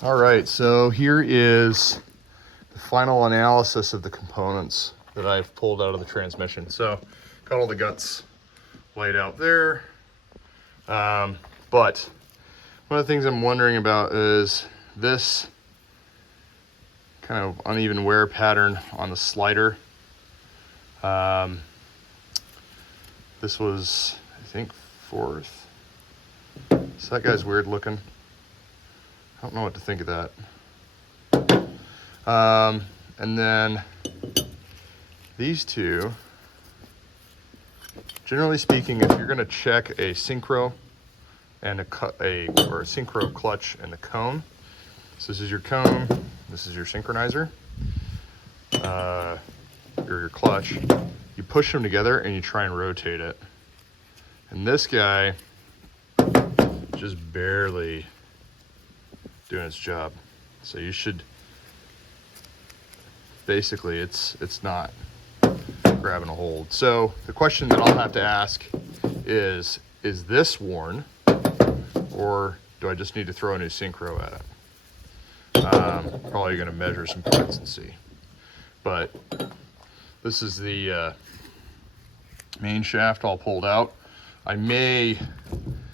All right, so here is the final analysis of the components that I've pulled out of the transmission. So got all the guts laid out there. But one of the things I'm wondering about is this kind of uneven wear pattern on the slider. This was, I think, 4th. So that guy's weird looking. I don't know what to think of that. And then these two, generally speaking, if you're going to check a synchro and a synchro clutch and the cone, so this is your cone, this is your synchronizer, or your clutch. You push them together and you try and rotate it. And this guy just barely doing its job. So you should, basically it's not grabbing a hold. So the question that I'll have to ask is this worn, or do I just need to throw a new synchro at it? Probably gonna measure some parts and see. But this is the main shaft all pulled out. I may,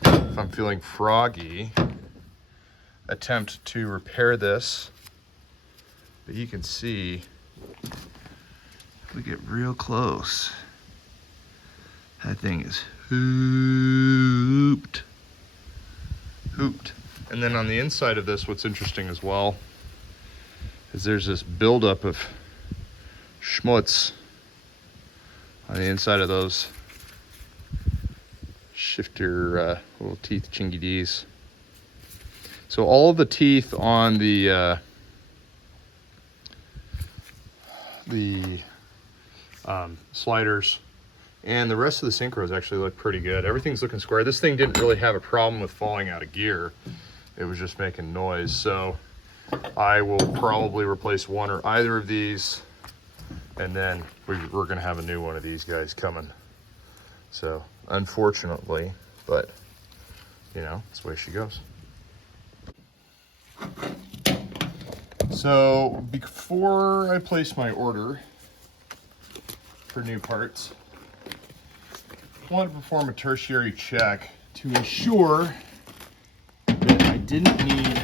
if I'm feeling froggy, attempt to repair this, but you can see if we get real close, that thing is hooped. And then on the inside of this, what's interesting as well is there's this buildup of schmutz on the inside of those shifter little teeth chingy D's. So all of the teeth on the sliders and the rest of the synchros actually look pretty good. Everything's looking square. This thing didn't really have a problem with falling out of gear. It was just making noise. So I will probably replace one or either of these, and then we're gonna have a new one of these guys coming. So unfortunately, but you know, that's the way she goes. So before I place my order for new parts, I want to perform a tertiary check to ensure that I didn't need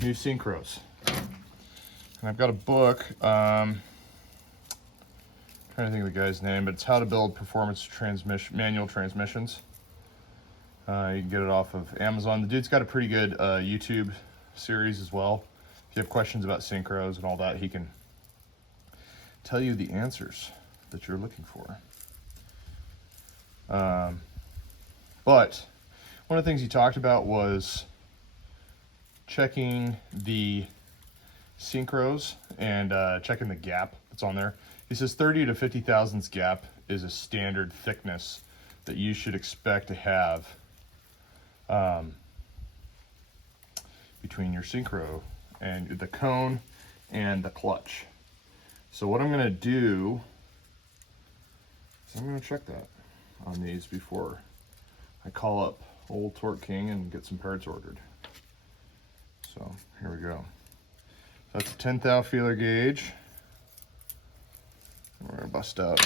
new synchros. And I've got a book, trying to think of the guy's name, but it's How to Build Performance Manual Transmissions. You can get it off of Amazon. The dude's got a pretty good YouTube series as well. If you have questions about synchros and all that, he can tell you the answers that you're looking for. But one of the things he talked about was checking the synchros and checking the gap that's on there. He says 30 to 50 thousandths gap is a standard thickness that you should expect to have between your synchro and the cone and the clutch. So what I'm gonna do is I'm gonna check that on these before I call up old Torque King and get some parts ordered. So here we go. That's a 10 thou feeler gauge. And we're gonna bust out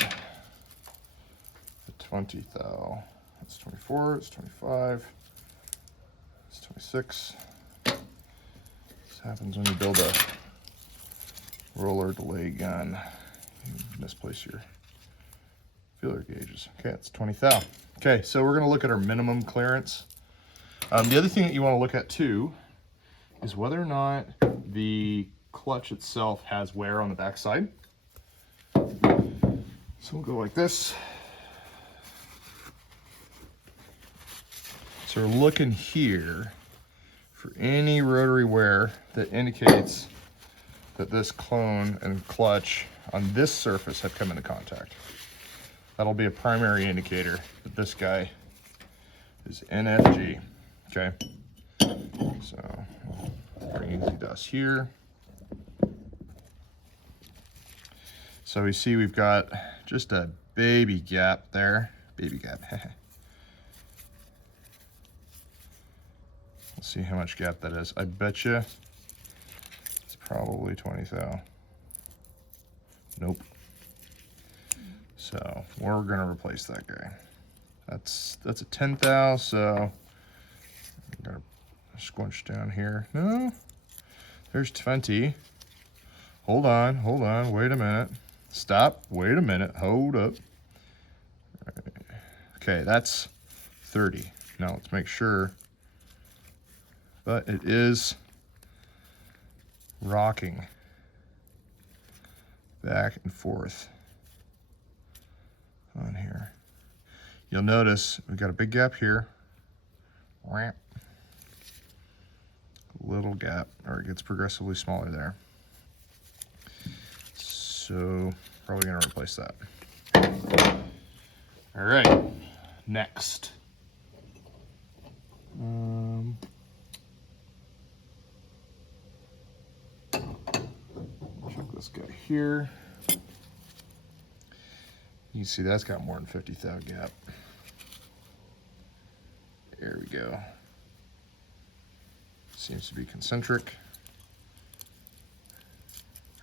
the 20 thou. That's 24, it's 25, it's 26. This happens when you build a roller delay gun. You misplace your feeler gauges. Okay, it's 20 thou. Okay, so we're gonna look at our minimum clearance. The other thing that you wanna look at too is whether or not the clutch itself has wear on the backside. So we'll go like this. So we're looking here for any rotary wear that indicates that this clone and clutch on this surface have come into contact. That'll be a primary indicator that this guy is NFG, okay? So bring easy dust here. So we see we've got just a baby gap there, baby gap. Let's see how much gap that is. I bet you it's probably 20 thou. Nope. So we're gonna replace that guy. That's a 10 thou, so I'm gonna squinch down here. No, there's 20. Hold on, wait a minute. Stop, wait a minute, hold up. Okay, that's 30. Now let's make sure. But it is rocking back and forth on here. You'll notice we've got a big gap here. Little gap, or it gets progressively smaller there. So probably gonna replace that. All right, next. Check this guy here. You can see that's got more than 50 thou gap. There we go. Seems to be concentric.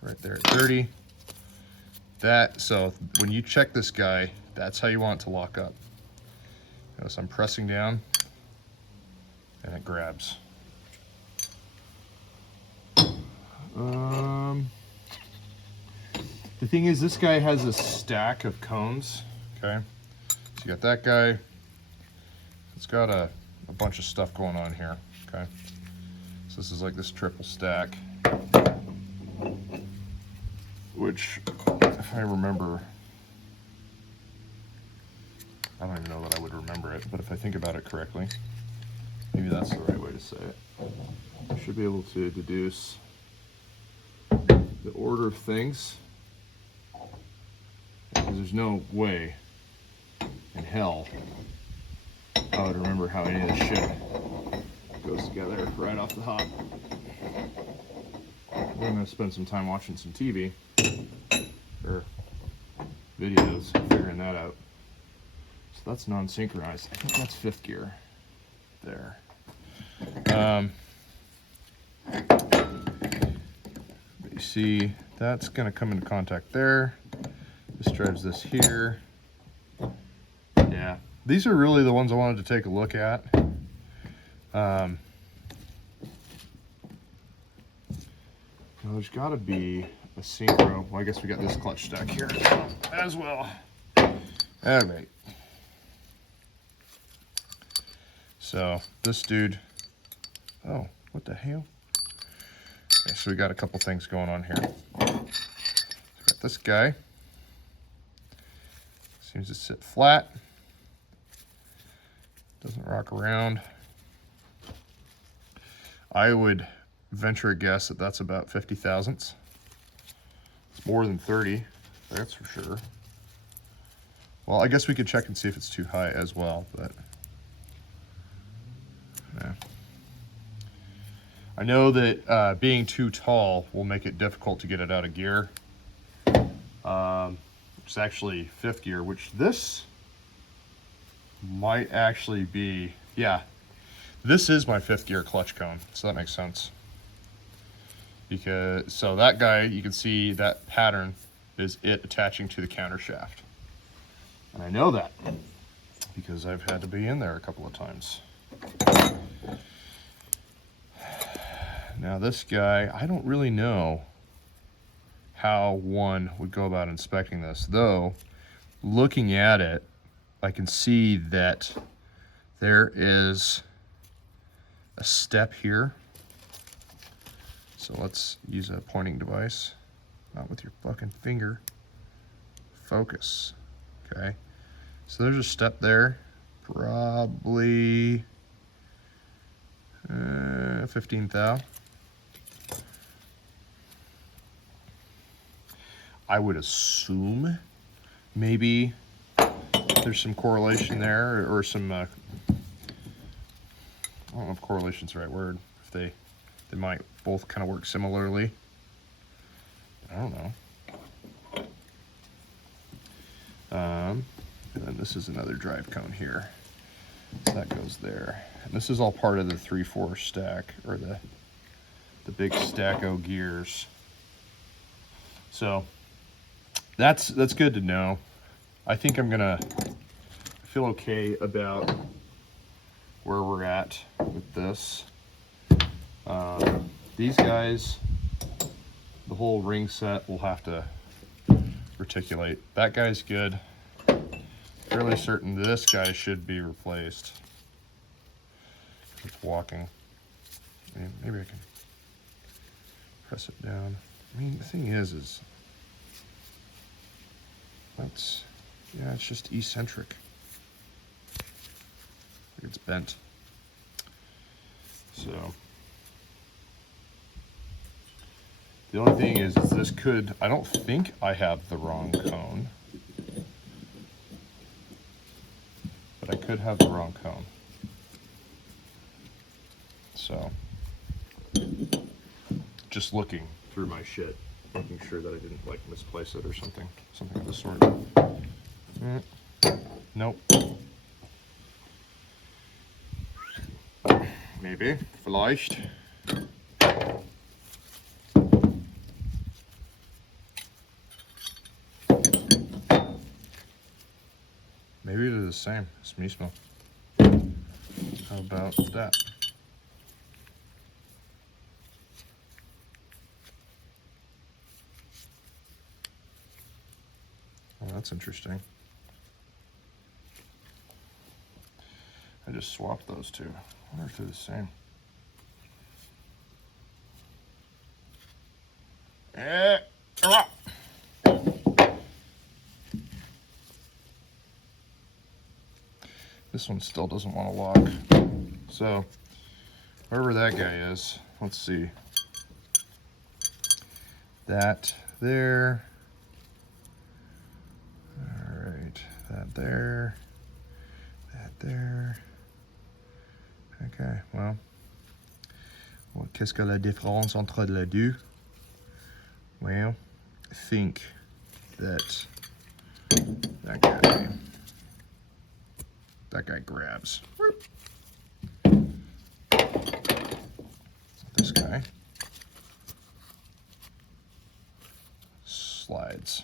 Right there at 30. So when you check this guy, that's how you want it to lock up. Notice I'm pressing down and it grabs. The thing is, this guy has a stack of cones, okay? So you got that guy. It's got a bunch of stuff going on here, okay? So this is like this triple stack, which, if I remember, I don't even know that I would remember it, but if I think about it correctly, maybe that's the right way to say it. I should be able to deduce the order of things, because there's no way in hell I would remember how any of this shit goes together right off the hop. We're gonna spend some time watching some TV or videos, figuring that out. So that's non-synchronized. I think that's 5th gear there. But you see, that's gonna come into contact there. This drives this here. Yeah, these are really the ones I wanted to take a look at. Now there's got to be a synchro. Well, I guess we got this clutch stack here as well. All right. So this dude. Oh, what the hell? Okay, so we got a couple things going on here. So we got this guy. Seems to sit flat. Doesn't rock around. I would venture a guess that that's about 50 thousandths. It's more than 30, that's for sure. Well, I guess we could check and see if it's too high as well, but yeah. I know that being too tall will make it difficult to get it out of gear. It's actually 5th gear, which this might actually be, yeah, this is my 5th gear clutch cone, so that makes sense. Because, so that guy, you can see that pattern is it attaching to the counter shaft. And I know that because I've had to be in there a couple of times. Now this guy, I don't really know how one would go about inspecting this, though looking at it, I can see that there is a step here. So let's use a pointing device, not with your fucking finger. Focus, okay? So there's a step there, probably 15 thou. I would assume maybe there's some correlation there, or some, I don't know if correlation's the right word, if they might both kind of work similarly. I don't know. And then this is another drive cone here. That goes there. And this is all part of the 3/4 stack, or the big Stacko gears. So that's good to know. I think I'm gonna feel okay about where we're at with this. These guys, the whole ring set will have to reticulate. That guy's good. Fairly certain this guy should be replaced. It's walking. Maybe I can press it down. I mean, the thing is that's, yeah, it's just eccentric. It's bent. So the only thing is this could, I don't think I have the wrong cone, but I could have the wrong cone. So just looking through my shit, making sure that I didn't like misplace it or something of the sort. Nope. Maybe, vielleicht. Maybe they're the same. It's mismo. How about that? Oh, that's interesting. I just swapped those two. I wonder if they're the same. This one still doesn't want to lock. So, wherever that guy is, let's see. That there. All right, that there. That there. Okay, well, qu'est-ce que la différence entre les deux? Well, I think that that guy grabs. This guy slides.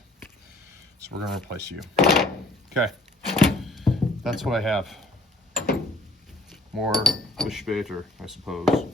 So we're gonna replace you. Okay, that's what I have. More for später, I suppose.